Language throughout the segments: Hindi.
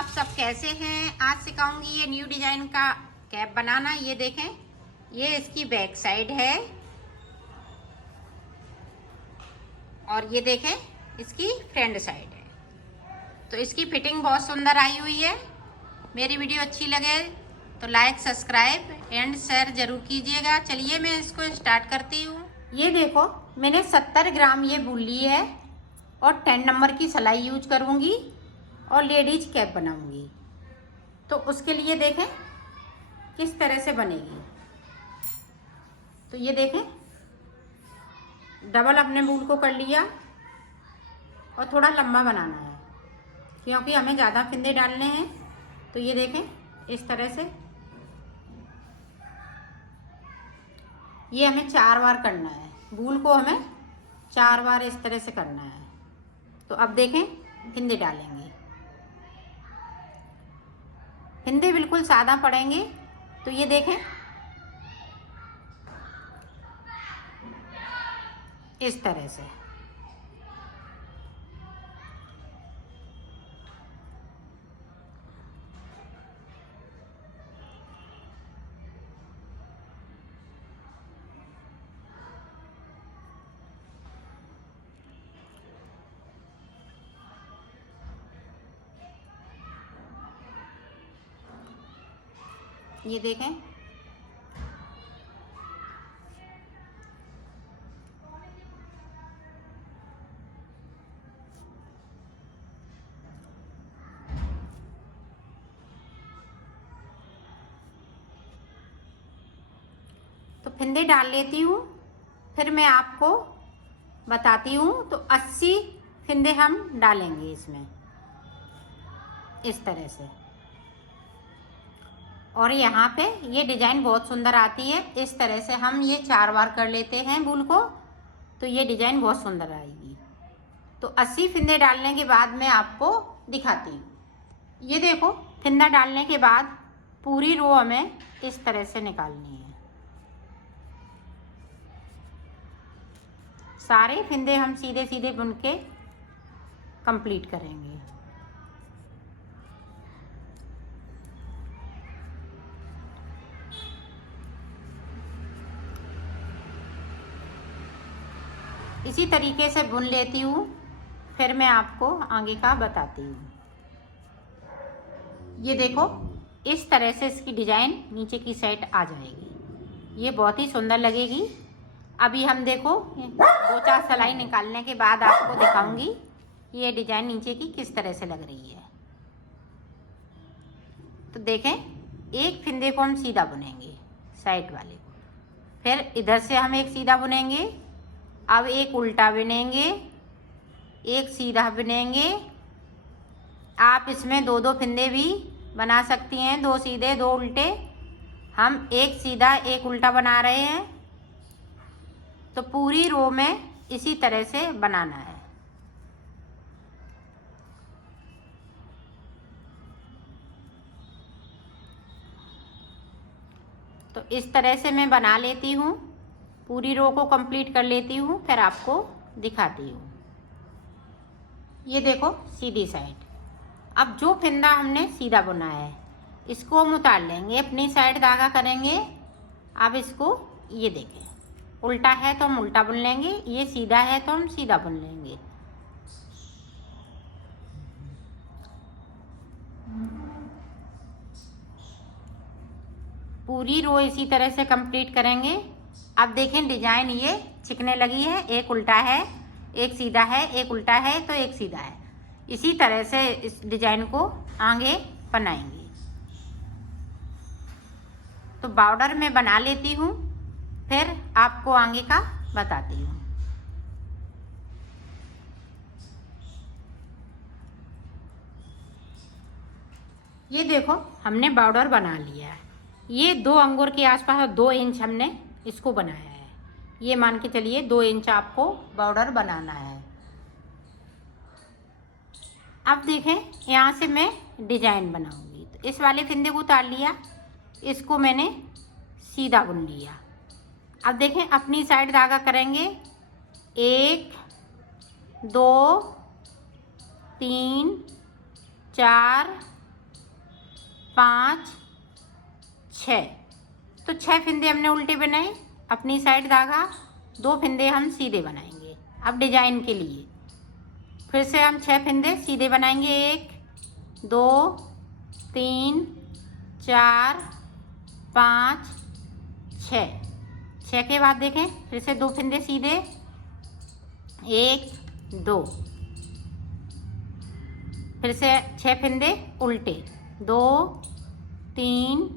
आप सब कैसे हैं। आज सिखाऊंगी ये न्यू डिजाइन का कैप बनाना। ये देखें, ये इसकी बैक साइड है और ये देखें इसकी फ्रंट साइड है। तो इसकी फिटिंग बहुत सुंदर आई हुई है। मेरी वीडियो अच्छी लगे तो लाइक, सब्सक्राइब एंड शेयर जरूर कीजिएगा। चलिए मैं इसको स्टार्ट करती हूँ। ये देखो, मैंने 70 ग्राम ये वूल ली है और 10 नंबर की सिलाई यूज करूँगी और लेडीज कैप बनाऊंगी। तो उसके लिए देखें किस तरह से बनेगी। तो ये देखें, डबल अपने वूल को कर लिया और थोड़ा लंबा बनाना है क्योंकि हमें ज़्यादा फिंदे डालने हैं। तो ये देखें इस तरह से ये हमें 4 बार करना है। वूल को हमें 4 बार इस तरह से करना है। तो अब देखें फिंदे डालेंगे। फिंदे बिल्कुल सादा पड़ेंगे। तो ये देखें इस तरह से। ये देखें तो फिंदे डाल लेती हूँ, फिर मैं आपको बताती हूँ। तो 80 फिंदे हम डालेंगे इसमें इस तरह से। और यहाँ पे ये डिज़ाइन बहुत सुंदर आती है। इस तरह से हम ये 4 बार कर लेते हैं वूल को, तो ये डिज़ाइन बहुत सुंदर आएगी। तो 80 फिंदे डालने के बाद मैं आपको दिखाती हूँ। ये देखो, फिंदा डालने के बाद पूरी रो हमें इस तरह से निकालनी है। सारे फिंदे हम सीधे सीधे बुन के कंप्लीट करेंगे। इसी तरीके से बुन लेती हूँ, फिर मैं आपको आगे का बताती हूँ। ये देखो इस तरह से इसकी डिज़ाइन नीचे की साइड आ जाएगी। ये बहुत ही सुंदर लगेगी। अभी हम देखो 2-4 सिलाई निकालने के बाद आपको दिखाऊंगी ये डिज़ाइन नीचे की किस तरह से लग रही है। तो देखें, एक फिंदे को हम सीधा बुनेंगे साइड वाले को, फिर इधर से हम एक सीधा बुनेंगे। अब एक उल्टा बुनेंगे, एक सीधा बुनेंगे। आप इसमें 2-2 फिंदे भी बना सकती हैं, 2 सीधे 2 उल्टे। हम एक सीधा एक उल्टा बना रहे हैं। तो पूरी रो में इसी तरह से बनाना है। तो इस तरह से मैं बना लेती हूँ, पूरी रो को कंप्लीट कर लेती हूँ, फिर आपको दिखाती हूँ। ये देखो सीधी साइड। अब जो फिंदा हमने सीधा बुना है इसको हम उतार लेंगे, अपनी साइड धागा करेंगे। अब इसको ये देखें, उल्टा है तो हम उल्टा बुन लेंगे, ये सीधा है तो हम सीधा बुन लेंगे। पूरी रो इसी तरह से कंप्लीट करेंगे। अब देखें डिजाइन ये चिकने लगी है। एक उल्टा है, एक सीधा है, एक उल्टा है तो एक सीधा है। इसी तरह से इस डिजाइन को आगे बनाएंगे। तो बॉर्डर में बना लेती हूँ, फिर आपको आगे का बताती हूँ। ये देखो हमने बॉर्डर बना लिया है। ये 2 अंगूर के आसपास 2 इंच हमने इसको बनाया है। ये मान के चलिए 2 इंच आपको बॉर्डर बनाना है। अब देखें यहाँ से मैं डिजाइन बनाऊंगी। तो इस वाले फिंदे को उतार लिया, इसको मैंने सीधा बुन लिया। अब देखें अपनी साइड धागा करेंगे। 1 2 3 4 5 6। तो 6 फंदे हमने उल्टे बनाए, अपनी साइड धागा, 2 फंदे हम सीधे बनाएंगे। अब डिजाइन के लिए फिर से हम 6 फंदे सीधे बनाएंगे। 1 2 3 4 5 6। 6 के बाद देखें फिर से 2 फंदे सीधे, 1 2, फिर से 6 फंदे उल्टे, 2 3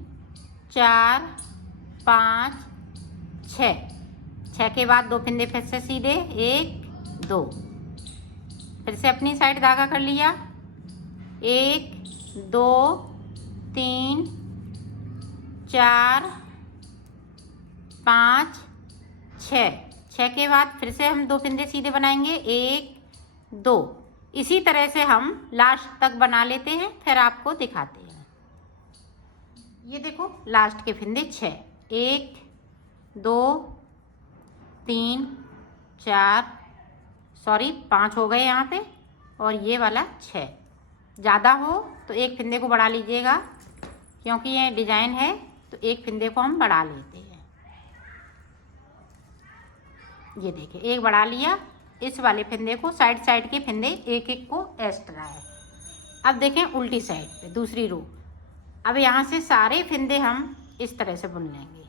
4 5 6। 6 के बाद 2 फंदे फिर से सीधे, 1 2, फिर से अपनी साइड धागा कर लिया, 1 2 3 4 5 6। 6 के बाद फिर से हम 2 फंदे सीधे बनाएंगे, 1 2। इसी तरह से हम लास्ट तक बना लेते हैं, फिर आपको दिखाते हैं। ये देखो लास्ट के फंदे 6, 1 2 3 4, सॉरी 5 हो गए यहाँ पे, और ये वाला 6। ज़्यादा हो तो एक फंदे को बढ़ा लीजिएगा, क्योंकि ये डिजाइन है तो एक फंदे को हम बढ़ा लेते हैं। ये देखिए एक बढ़ा लिया, इस वाले फंदे को, साइड साइड के फंदे एक एक को एक्स्ट्रा है। अब देखें उल्टी साइड पे दूसरी रो। अब यहाँ से सारे फंदे हम इस तरह से बुन लेंगे।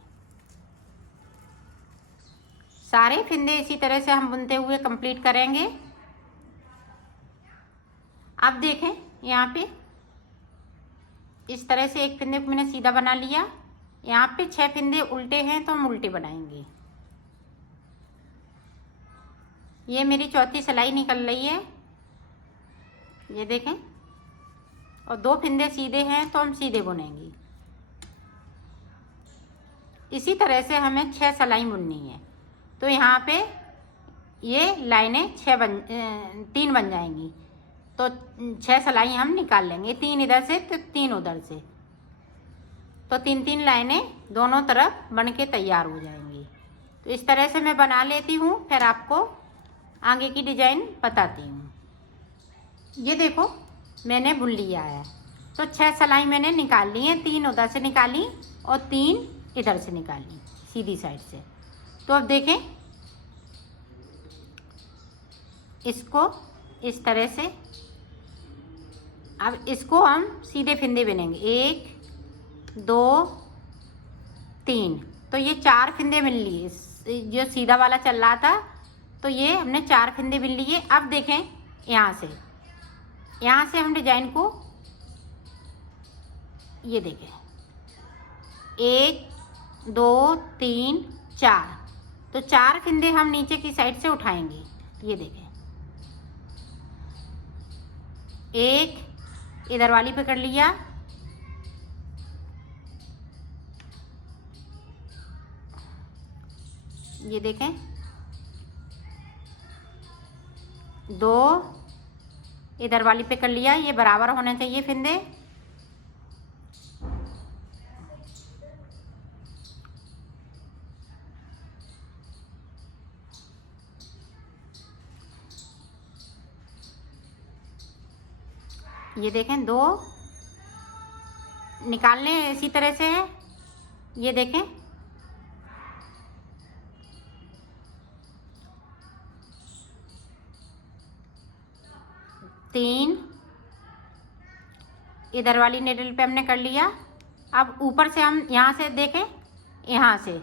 सारे फंदे इसी तरह से हम बुनते हुए कंप्लीट करेंगे। अब देखें यहाँ पे इस तरह से एक फंदे को मैंने सीधा बना लिया। यहाँ पे 6 फंदे उल्टे हैं तो हम उल्टे बनाएंगे। ये मेरी चौथी सिलाई निकल रही है, ये देखें, और 2 फंदे सीधे हैं तो हम सीधे बुनेंगे। इसी तरह से हमें 6 सिलाई बुननी है। तो यहाँ पे ये लाइनें 3 बन जाएंगी, तो 6 सिलाई हम निकाल लेंगे, 3 इधर से तो 3 उधर से, तो 3 लाइनें दोनों तरफ बन के तैयार हो जाएंगी। तो इस तरह से मैं बना लेती हूँ, फिर आपको आगे की डिजाइन बताती हूँ। ये देखो मैंने बुन लिया है, तो 6 सिलाई मैंने निकाल ली हैं, 3 उधर से निकाली और 3 इधर से निकाली सीधी साइड से। तो अब देखें इसको इस तरह से, अब इसको हम सीधे फंदे बुनेंगे, 1 2 3। तो ये 4 फंदे बुन लिए, जो सीधा वाला चल रहा था तो ये हमने 4 फंदे बुन लिए। अब देखें यहाँ से हम डिजाइन को, ये देखें 1 2 3 4, तो 4 फंदे हम नीचे की साइड से उठाएंगे। ये देखें, एक इधर वाली पकड़ लिया, ये देखें 2 इधर वाली पे कर लिया। ये बराबर होना चाहिए फंदे। ये देखें 2 निकालने इसी तरह से है। ये देखें तीन इधर वाली नेडल पे हमने कर लिया। अब ऊपर से हम यहाँ से देखें, यहाँ से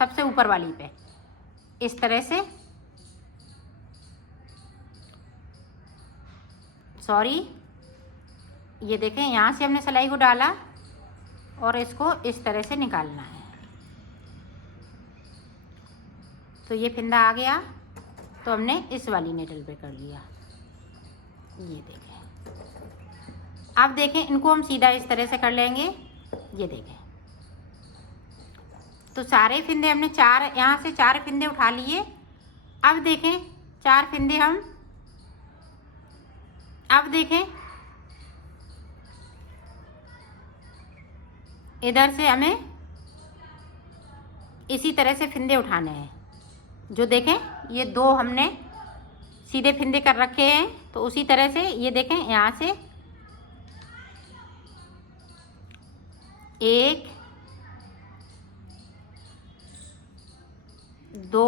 सबसे ऊपर वाली पे इस तरह से, सॉरी, ये देखें यहाँ से हमने सिलाई को डाला और इसको इस तरह से निकालना है। तो ये फंदा आ गया, तो हमने इस वाली नेडल पे कर लिया। ये देखें, अब देखें इनको हम सीधा इस तरह से कर लेंगे। ये देखें, तो सारे फंदे हमने 4, यहाँ से 4 फंदे उठा लिए। अब देखें 4 फंदे हम, अब देखें इधर से हमें इसी तरह से फंदे उठाने हैं। जो देखें ये 2 हमने सीधे फंदे कर रखे हैं, तो उसी तरह से ये देखें यहाँ से 1 2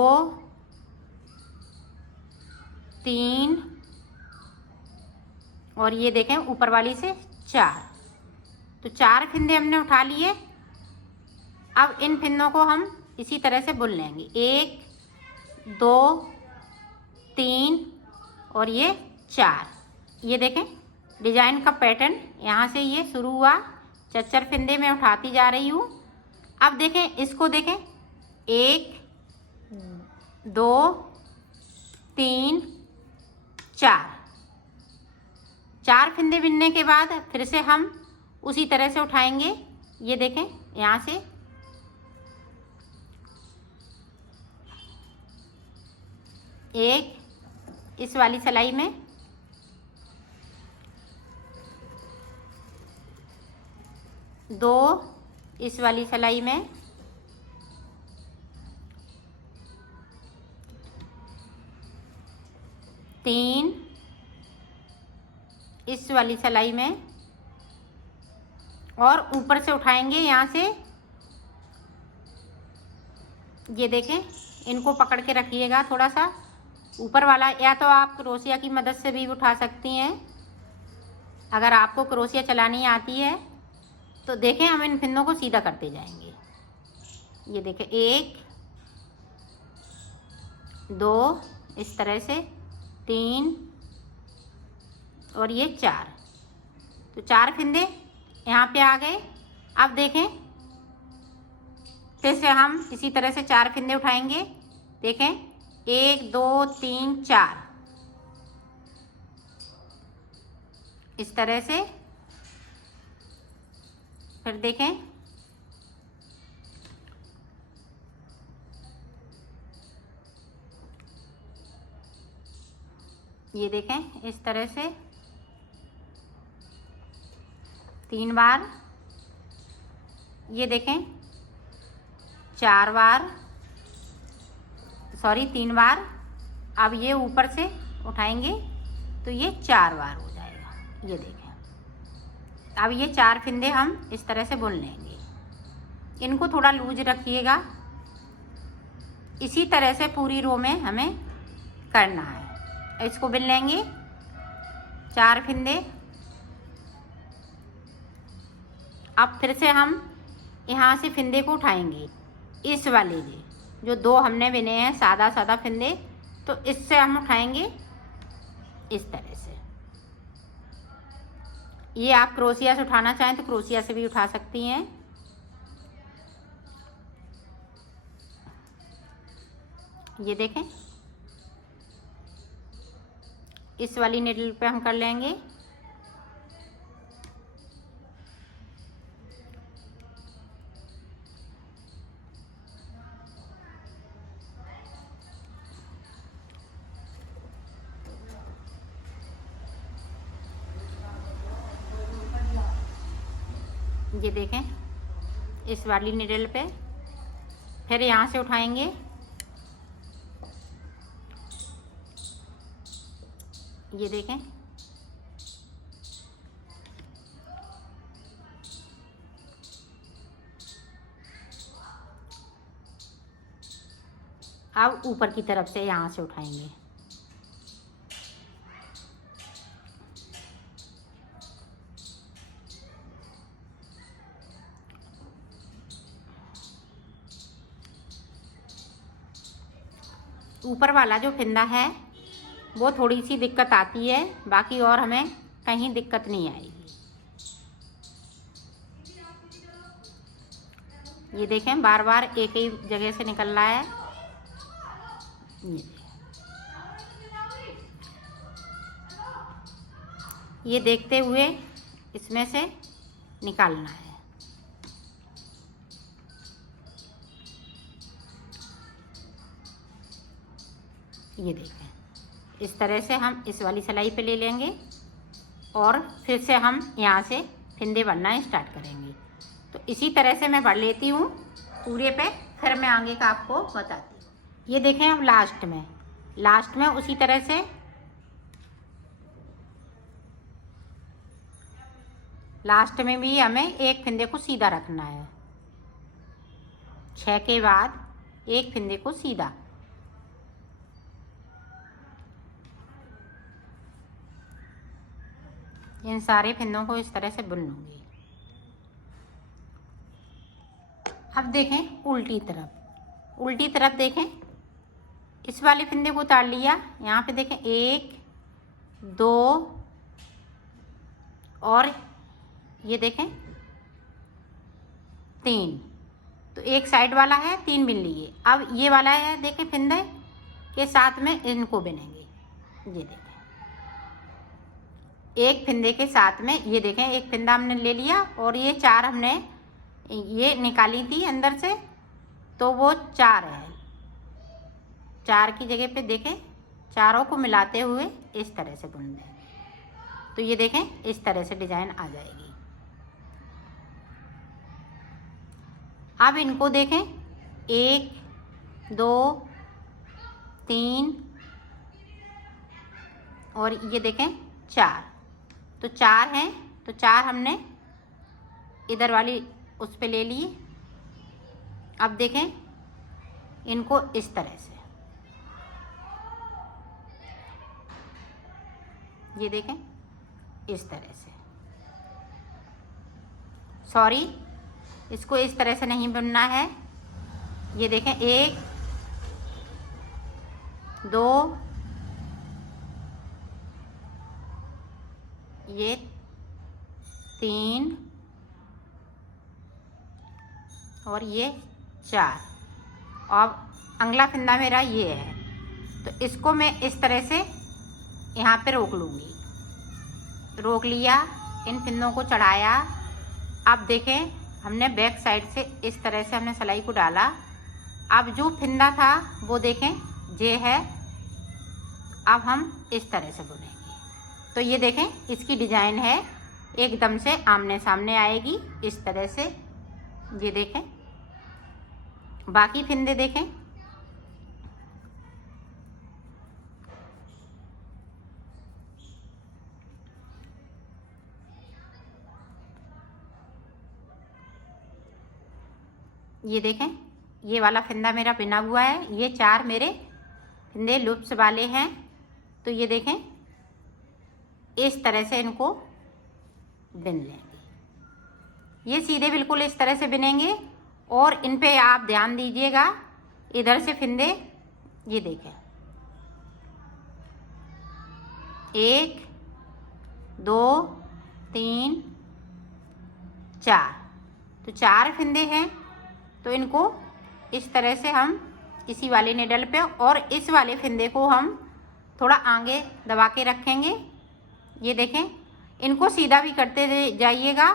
3 और ये देखें ऊपर वाली से 4। तो 4 फिंदे हमने उठा लिए। अब इन फिंदों को हम इसी तरह से बुन लेंगे। 1 2 3 और ये 4। ये देखें डिजाइन का पैटर्न यहाँ से ये शुरू हुआ। 4 फिंदे में उठाती जा रही हूँ। अब देखें इसको देखें 1 2 3 4 फिंदे बिनने के बाद फिर से हम उसी तरह से उठाएंगे। ये देखें यहाँ से एक इस वाली सिलाई में, 2 इस वाली सिलाई में, 3 इस वाली सिलाई में और ऊपर से उठाएंगे यहाँ से। ये देखें इनको पकड़ के रखिएगा थोड़ा सा ऊपर वाला, या तो आप क्रोशिया की मदद से भी उठा सकती हैं। अगर आपको क्रोशिया चलानी आती है तो देखें हम इन फिंदों को सीधा करते जाएंगे। ये देखें 1 2 इस तरह से, 3 और ये 4। तो 4 फिंदे यहाँ पे आ गए। अब देखें फिर से हम इसी तरह से 4 फिंदे उठाएंगे। देखें 1 2 3 4 इस तरह से। फिर देखें ये देखें इस तरह से 3 बार। ये देखें 4 बार, सॉरी 3 बार। अब ये ऊपर से उठाएंगे तो ये 4 बार हो जाएगा। ये देखें अब ये 4 फिंदे हम इस तरह से बुन लेंगे। इनको थोड़ा लूज रखिएगा। इसी तरह से पूरी रो में हमें करना है। इसको बुन लेंगे 4 फिंदे। अब फिर से हम यहाँ से फिंदे को उठाएंगे, इस वाले जो 2 हमने बिने हैं सादा सादा फिंदे, तो इससे हम उठाएंगे इस तरह से। ये आप क्रोशिया से उठाना चाहें तो क्रोशिया से भी उठा सकती हैं। ये देखें इस वाली नीडल पे हम कर लेंगे। ये देखें इस वाली नीडल पे, फिर यहाँ से उठाएंगे। ये देखें अब ऊपर की तरफ से यहाँ से उठाएंगे। ऊपर वाला जो फिंदा है वो थोड़ी सी दिक्कत आती है, बाकी और हमें कहीं दिक्कत नहीं आएगी। ये देखें बार बार एक ही जगह से निकल रहा है। ये देखते हुए इसमें से निकालना है। ये देखें इस तरह से हम इस वाली सिलाई पे ले लेंगे और फिर से हम यहाँ से फिंदे बनना स्टार्ट करेंगे। तो इसी तरह से मैं भर लेती हूँ पूरे पे, फिर मैं आगे का आपको बताती हूँ। ये देखें अब लास्ट में उसी तरह से लास्ट में भी हमें एक फंदे को सीधा रखना है। 6 के बाद एक फंदे को सीधा। इन सारे फंदों को इस तरह से बुन लूँगी। अब देखें उल्टी तरफ। उल्टी तरफ देखें, इस वाले फंदे को उतार लिया। यहाँ पे देखें 1 2 और ये देखें 3। तो एक साइड वाला है 3 बिन लिए। अब ये वाला है देखें फंदे के साथ में इनको बिनेंगे। ये देखें एक फंदे के साथ में, ये देखें एक फंदा हमने ले लिया और ये 4 हमने ये निकाली थी अंदर से, तो वो 4 है। 4 की जगह पे देखें चारों को मिलाते हुए इस तरह से बुन देंगे। तो ये देखें इस तरह से डिजाइन आ जाएगी। अब इनको देखें 1 2 3 और ये देखें 4। तो 4 हैं, तो 4 हमने इधर वाली उस पे ले लिए। अब देखें इनको इस तरह से, ये देखें इस तरह से, सॉरी इसको इस तरह से नहीं बुनना है। ये देखें 1 2 ये 3 और ये 4। अब अगला फंदा मेरा ये है, तो इसको मैं इस तरह से यहाँ पे रोक लूँगी। रोक लिया, इन फंदों को चढ़ाया। अब देखें हमने बैक साइड से इस तरह से हमने सिलाई को डाला। अब जो फंदा था वो देखें ये है। अब हम इस तरह से बुनेंगे। तो ये देखें इसकी डिजाइन है एकदम से आमने सामने आएगी इस तरह से। ये देखें बाकी फंदे देखें, ये देखें ये वाला फंदा मेरा बिना हुआ है। ये 4 मेरे फंदे लूप्स वाले हैं। तो ये देखें इस तरह से इनको बिन लेंगे। ये सीधे बिल्कुल इस तरह से बिनेंगे और इन पे आप ध्यान दीजिएगा। इधर से फंदे ये देखें 1 2 3 4। तो 4 फंदे हैं, तो इनको इस तरह से हम इसी वाले निडल पे और इस वाले फंदे को हम थोड़ा आगे दबा के रखेंगे। ये देखें इनको सीधा भी करते जाइएगा,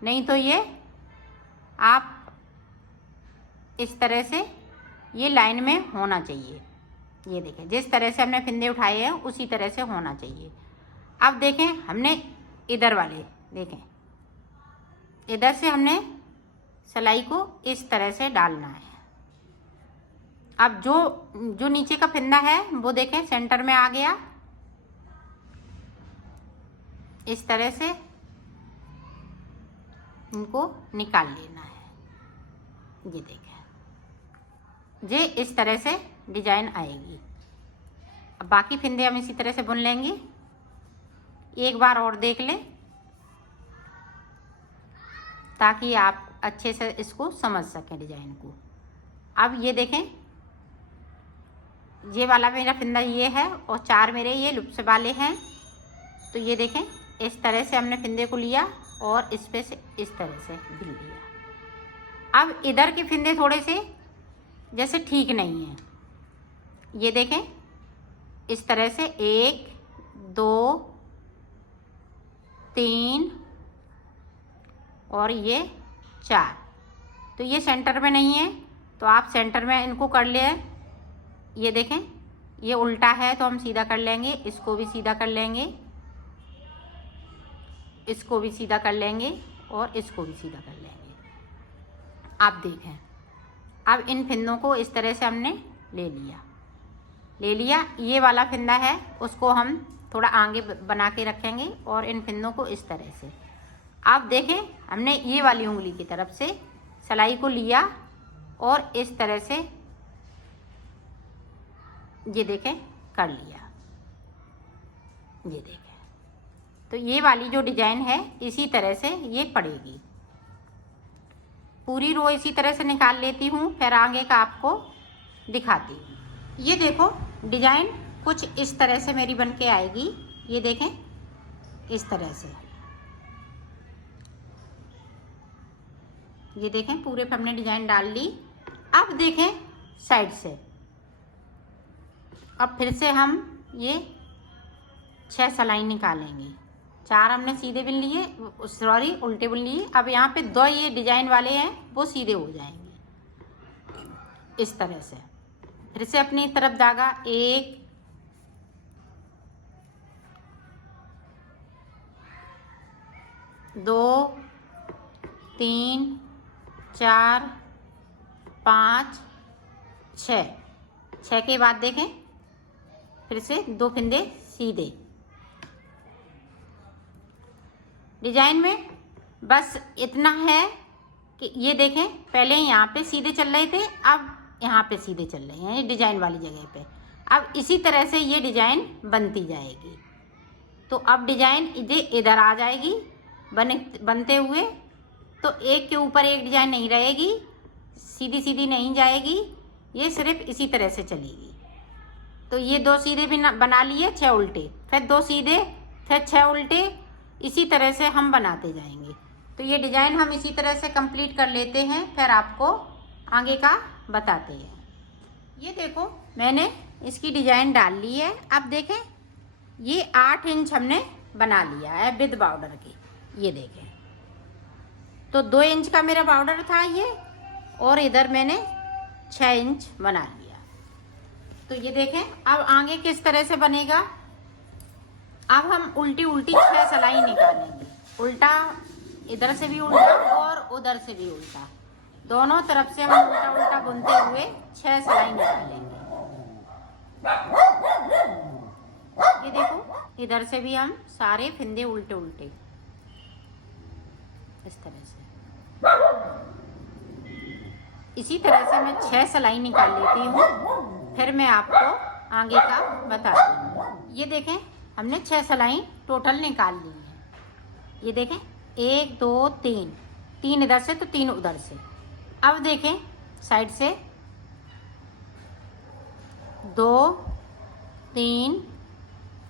नहीं तो ये आप इस तरह से ये लाइन में होना चाहिए। ये देखें जिस तरह से हमने फंदे उठाए हैं उसी तरह से होना चाहिए। अब देखें हमने इधर वाले देखें, इधर से हमने सिलाई को इस तरह से डालना है। अब जो नीचे का फंदा है वो देखें सेंटर में आ गया। इस तरह से इनको निकाल लेना है। ये देखें ये इस तरह से डिजाइन आएगी। अब बाकी फंदे हम इसी तरह से बुन लेंगे। एक बार और देख लें ताकि आप अच्छे से इसको समझ सकें डिजाइन को। अब ये देखें ये वाला मेरा फंदा ये है और 4 मेरे ये लुप्स वाले हैं। तो ये देखें इस तरह से हमने फंदे को लिया और इस पे से इस तरह से बिन लिया। अब इधर के फंदे थोड़े से जैसे ठीक नहीं हैं। ये देखें इस तरह से 1 2 3 और ये 4। तो ये सेंटर में नहीं है, तो आप सेंटर में इनको कर ले। ये देखें ये उल्टा है तो हम सीधा कर लेंगे, इसको भी सीधा कर लेंगे, इसको भी सीधा कर लेंगे और इसको भी सीधा कर लेंगे। आप देखें अब इन फंदों को इस तरह से हमने ले लिया। ये वाला फंदा है उसको हम थोड़ा आगे बना के रखेंगे और इन फिंदों को इस तरह से। आप देखें हमने ये वाली उंगली की तरफ से सिलाई को लिया और इस तरह से ये देखें कर लिया, ये देखें। तो ये वाली जो डिजाइन है इसी तरह से ये पड़ेगी। पूरी रो इसी तरह से निकाल लेती हूँ, फिर आगे का आपको दिखाती हूँ। ये देखो डिजाइन कुछ इस तरह से मेरी बन के आएगी। ये देखें इस तरह से, ये देखें पूरे पे हमने डिजाइन डाल ली। अब देखें साइड से, अब फिर से हम ये 6 सिलाई निकालेंगे। 4 हमने सीधे बिन लिए, सॉरी उल्टे बिन लिए। अब यहाँ पे 2 ये डिजाइन वाले हैं वो सीधे हो जाएंगे इस तरह से। फिर से अपनी तरफ धागा 1 2 3 4 5 6 के बाद देखें फिर से 2 फिंदे सीधे। डिजाइन में बस इतना है कि ये देखें पहले यहाँ पे सीधे चल रहे थे, अब यहाँ पे सीधे चल रहे हैं ये डिजाइन वाली जगह पे। अब इसी तरह से ये डिजाइन बनती जाएगी। तो अब डिजाइन इधर आ जाएगी बनते हुए, तो एक के ऊपर एक डिजाइन नहीं रहेगी, सीधी सीधी नहीं जाएगी, ये सिर्फ इसी तरह से चलेगी। तो ये 2 सीधे भी बना लिए, 6 उल्टे, फिर 2 सीधे, फिर 6 उल्टे, इसी तरह से हम बनाते जाएंगे। तो ये डिजाइन हम इसी तरह से कंप्लीट कर लेते हैं, फिर आपको आगे का बताते हैं। ये देखो मैंने इसकी डिजाइन डाल ली है। अब देखें ये 8 इंच हमने बना लिया है विद बॉर्डर की। ये देखें तो 2 इंच का मेरा बॉर्डर था ये, और इधर मैंने 6 इंच बना लिया। तो ये देखें अब आगे किस तरह से बनेगा। अब हम उल्टी 6 सिलाई निकालेंगे, उल्टा इधर से भी उल्टा और उधर से भी उल्टा, दोनों तरफ से हम उल्टा बुनते हुए 6 सिलाई निकालेंगे। ये देखो इधर से भी हम सारे फिंदे उल्टे इस तरह से। इसी तरह से मैं 6 सिलाई निकाल लेती हूँ, फिर मैं आपको आगे का बताती हूँ। ये देखें हमने 6 सिलाई टोटल निकाल ली है। ये देखें 1 2 3 इधर से तो 3 उधर से। अब देखें साइड से 2 3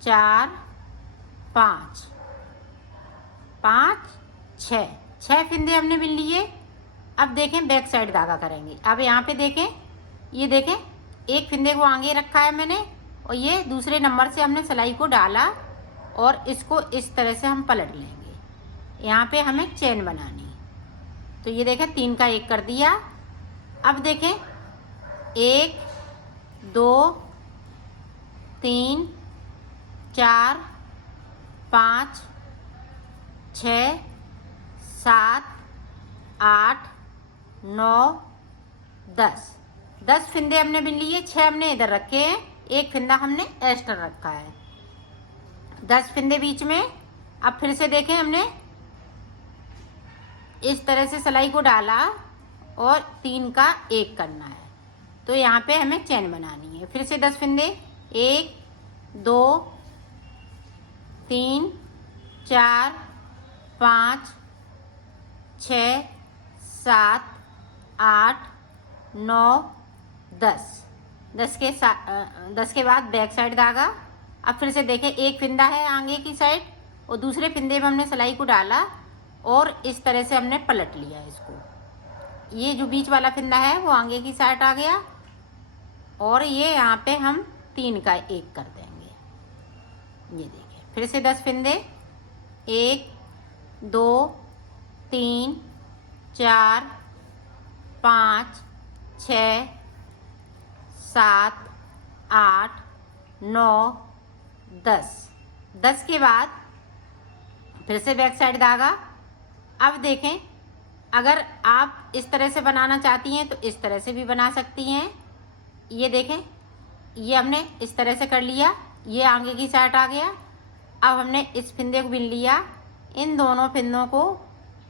4 5 6 फिंदे हमने बिन लिए। अब देखें बैक साइड धागा करेंगे। अब यहाँ पे देखें, ये देखें एक फिंदे को आगे रखा है मैंने, और ये दूसरे नंबर से हमने सिलाई को डाला और इसको इस तरह से हम पलट लेंगे। यहाँ पे हमें चेन बनानी है। तो ये देखें 3 का 1 कर दिया। अब देखें 1 2 3 4 5 6 7 8 9 10 फिंदे हमने बिन लिए। 6 हमने इधर रखे हैं, 1 फिंदा हमने एक्स्ट्रा रखा है, 10 फिंदे बीच में। अब फिर से देखें हमने इस तरह से सिलाई को डाला और 3 का 1 करना है। तो यहाँ पे हमें चेन बनानी है। फिर से 10 फिंदे 1 2 3 4 5 6 7 8 9 10 के बाद बैक साइड धागा। अब फिर से देखें 1 फिंदा है आगे की साइड और दूसरे फिंदे में हमने सिलाई को डाला और इस तरह से हमने पलट लिया इसको। ये जो बीच वाला फिंदा है वो आगे की साइड आ गया और ये यहाँ पे हम 3 का 1 कर देंगे। ये देखिए फिर से 10 फिंदे 1 2 3 4 5 6 7 8 9 10 के बाद फिर से बैक साइड धागा। अब देखें अगर आप इस तरह से बनाना चाहती हैं तो इस तरह से भी बना सकती हैं। ये देखें ये हमने इस तरह से कर लिया, ये आगे की साइड आ गया। अब हमने इस फिंदे को बिन लिया, इन दोनों फिंदों को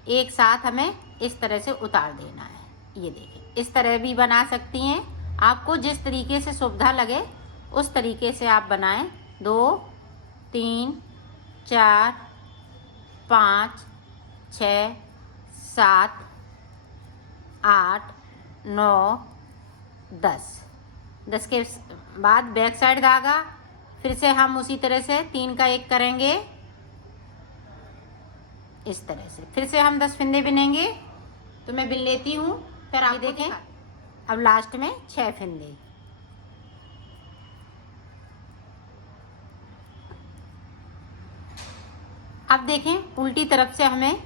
एक साथ हमें इस तरह से उतार देना है। ये देखिए, इस तरह भी बना सकती हैं, आपको जिस तरीके से सुविधा लगे उस तरीके से आप बनाएं। 2 3 4 5 6 7 8 9 10 के बाद बैक साइड धागा, फिर से हम उसी तरह से 3 का 1 करेंगे इस तरह से, फिर से हम 10 फिंदे बिनेंगे। तो मैं बिन लेती हूँ, फिर आप देखें। अब लास्ट में 6 फिंदे। अब देखें, उल्टी तरफ से हमें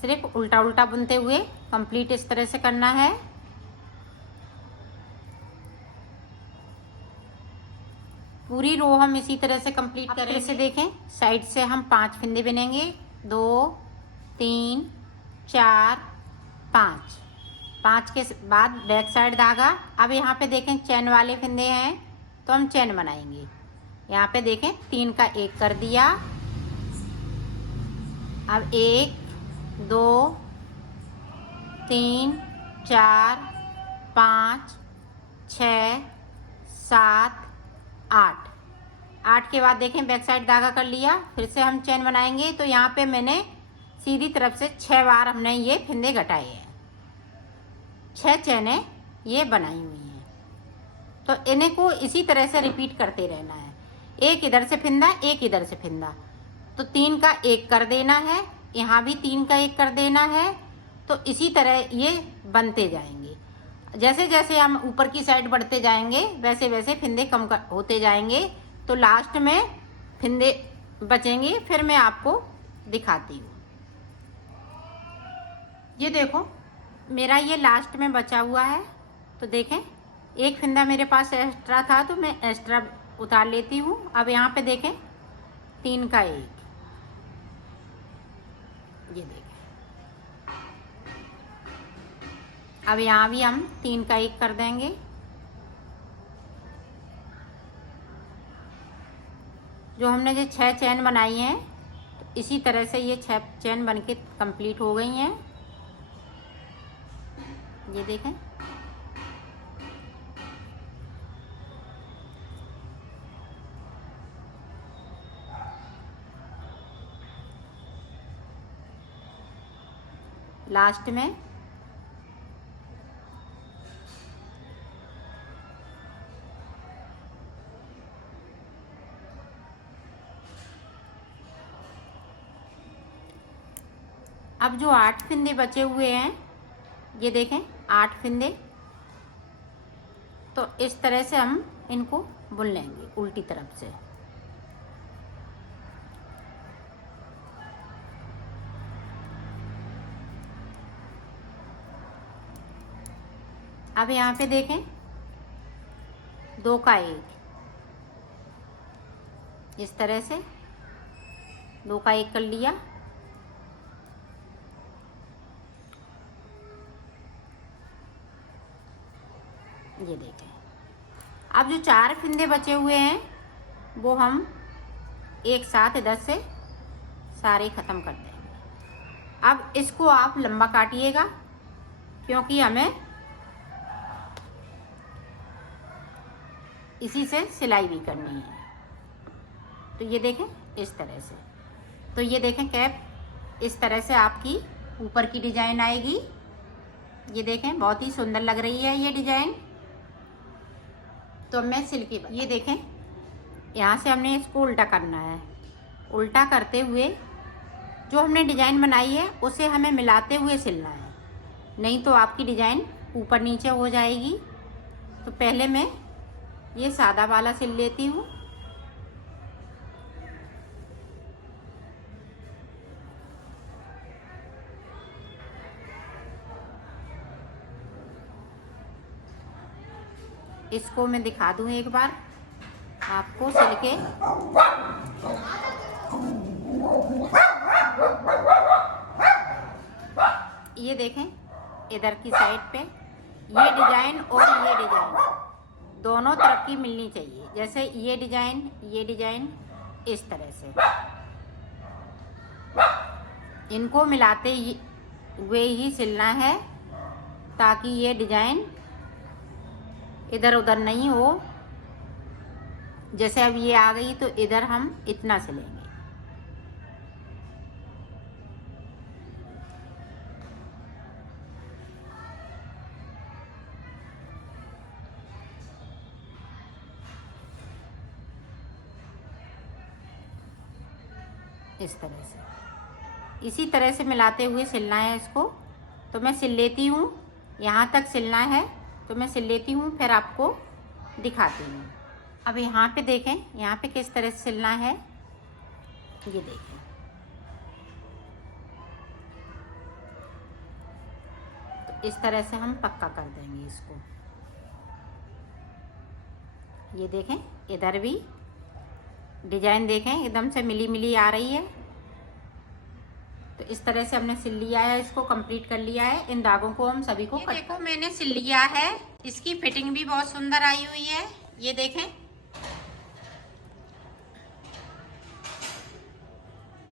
सिर्फ उल्टा उल्टा बुनते हुए कंप्लीट इस तरह से करना है। पूरी रो हम इसी तरह से कंप्लीट करेंगे। से देखें, साइड से हम 5 फिंदे बिनेंगे। 2 3 4 5 के बाद बैक साइड धागा। अब यहाँ पे देखें चैन वाले फिंदे हैं, तो हम चैन बनाएंगे। यहाँ पे देखें 3 का 1 कर दिया। अब 1 2 3 4 5 6 7 8 के बाद देखें बैक साइड धागा कर लिया, फिर से हम चैन बनाएंगे। तो यहाँ पे मैंने सीधी तरफ से 6 बार हमने ये फिंदे घटाए हैं, 6 चैनें ये बनाई हुई हैं। तो इन्हें को इसी तरह से रिपीट करते रहना है, एक इधर से फिंदा, एक इधर से फिंदा। तो 3 का 1 कर देना है, यहाँ भी 3 का 1 कर देना है। तो इसी तरह ये बनते जाएंगे। जैसे जैसे हम ऊपर की साइड बढ़ते जाएंगे वैसे वैसे फिंदे कम होते जाएंगे। तो लास्ट में फिंदे बचेंगे, फिर मैं आपको दिखाती हूँ। ये देखो, मेरा ये लास्ट में बचा हुआ है। तो देखें, एक फिंदा मेरे पास एक्स्ट्रा था, तो मैं एक्स्ट्रा उतार लेती हूँ। अब यहाँ पे देखें 3 का 1, ये देखें। अब यहाँ भी हम 3 का 1 कर देंगे। जो हमने जो 6 चैन बनाई हैं, तो इसी तरह से ये 6 चैन बनके कंप्लीट हो गई हैं। ये देखें, लास्ट में अब जो 8 फिंदे बचे हुए हैं, ये देखें 8 फिंदे। तो इस तरह से हम इनको बुन लेंगे उल्टी तरफ से। अब यहाँ पे देखें 2 का 1, इस तरह से 2 का 1 कर लिया। ये देखें, अब जो 4 फिंदे बचे हुए हैं वो हम एक साथ इधर से सारे ख़त्म कर देंगे। अब इसको आप लंबा काटिएगा, क्योंकि हमें इसी से सिलाई भी करनी है। तो ये देखें इस तरह से। तो ये देखें कैप इस तरह से आपकी ऊपर की डिज़ाइन आएगी। ये देखें, बहुत ही सुंदर लग रही है ये डिज़ाइन। तो मैं सिल के, ये देखें, यहाँ से हमने इसको उल्टा करना है। उल्टा करते हुए जो हमने डिज़ाइन बनाई है उसे हमें मिलाते हुए सिलना है, नहीं तो आपकी डिज़ाइन ऊपर नीचे हो जाएगी। तो पहले मैं ये सादा वाला सिल लेती हूँ। इसको मैं दिखा दूँ एक बार आपको सिल के। ये देखें, इधर की साइड पे ये डिज़ाइन और ये डिज़ाइन दोनों तरफ की मिलनी चाहिए। जैसे ये डिज़ाइन इस तरह से इनको मिलाते हुए ही सिलना है, ताकि ये डिजाइन इधर उधर नहीं हो। जैसे अब ये आ गई तो इधर हम इतना सिलेंगे। इस तरह से इसी तरह से मिलाते हुए सिलना है इसको। तो मैं सिल लेती हूँ, यहाँ तक सिलना है तो मैं सिल लेती हूँ, फिर आपको दिखाती हूँ। अब यहाँ पे देखें, यहाँ पे किस तरह से सिलना है, ये देखें। तो इस तरह से हम पक्का कर देंगे इसको। ये देखें, इधर भी डिजाइन देखें एकदम से मिली मिली आ रही है। तो इस तरह से हमने सिल लिया है, इसको कंप्लीट कर लिया है। इन दागों को हम सभी को देखो मैंने सिल लिया है। इसकी फिटिंग भी बहुत सुंदर आई हुई है, ये देखें।